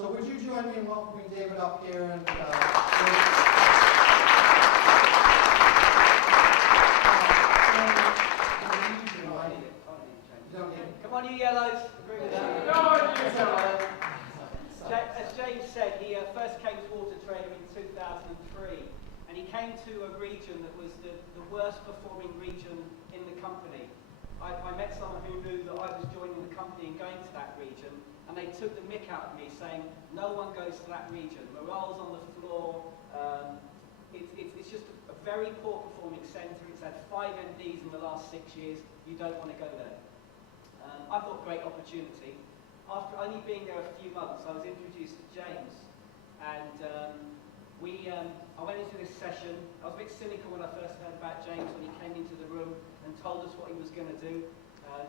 So would you join me in welcoming David up here and come on, you yellows. As James said, he first came to Auto Trader in 2003, and he came to a region that was the worst performing region in the company. I met someone who knew that I was joining the company and going to that region, and they took the mick out of me, saying, no one goes to that region. Morale's on the floor. It's just a very poor performing centre. It's had 5 MDs in the last 6 years. You don't want to go there. I thought great opportunity. After only being there a few months, I was introduced to James, and I went into this session. I was a bit cynical when I first heard about James when he came into the room and told us what he was going to do.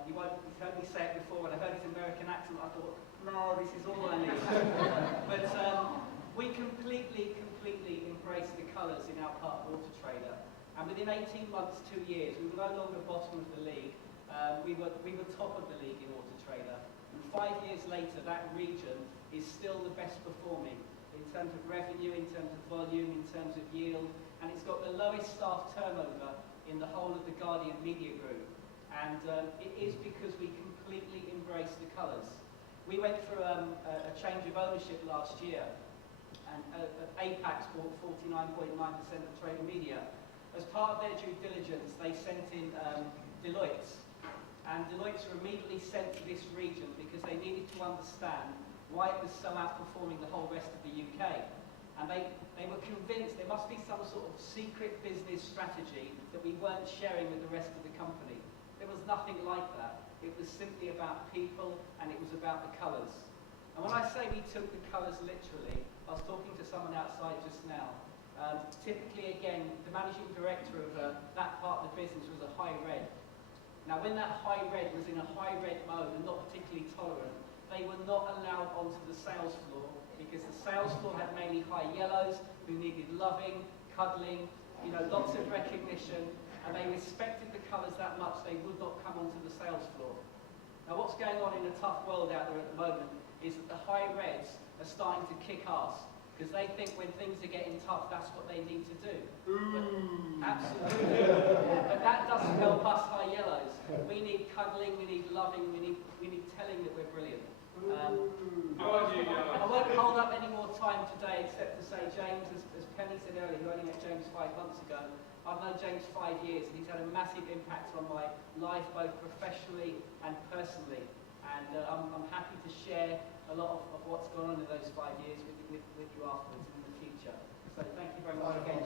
You've heard me say it before, when I heard his American accent, I thought, no, this is all I need. But we completely embraced the colours in our part of Auto Trader, and within 18 months, 2 years, we were no longer bottom of the league. We were top of the league in Auto Trader. And 5 years later, that region is still the best performing in terms of revenue, in terms of volume, in terms of yield, and it's got the lowest staff turnover in the whole of the Guardian Media Group. And it is because we completely embrace the colours. We went through a change of ownership last year, and Apax bought 49.9% of Trader Media. As part of their due diligence, they sent in Deloitte. And Deloitte were immediately sent to this region because they needed to understand why it was so outperforming the whole rest of the UK. And they were convinced there must be some sort of secret business strategy that we weren't sharing with the rest of the company. There was nothing like that. It was simply about people, and it was about the colours. And when I say we took the colours literally, I was talking to someone outside just now. Typically, again, the managing director of that part of the business was a high red. Now, when that high red was in a high red mode and not particularly tolerant, they were not allowed onto the sales floor because the sales floor had mainly high yellows who needed loving, cuddling, lots of recognition, and they respected the colours that much they would not come onto the sales floor. Now, what's going on in the tough world out there at the moment is that the high reds are starting to kick ass because they think when things are getting tough, that's what they need to do. But, absolutely. But that doesn't help us high yellows. We need cuddling, we need loving, we need telling that we're brilliant. I won't hold up any more time today except to say James, as Penny said earlier, who only met James 5 months ago, I've known James 5 years and he's had a massive impact on my life both professionally and personally. And I'm happy to share a lot of what's gone on in those 5 years with you afterwards in the future. So thank you very much again.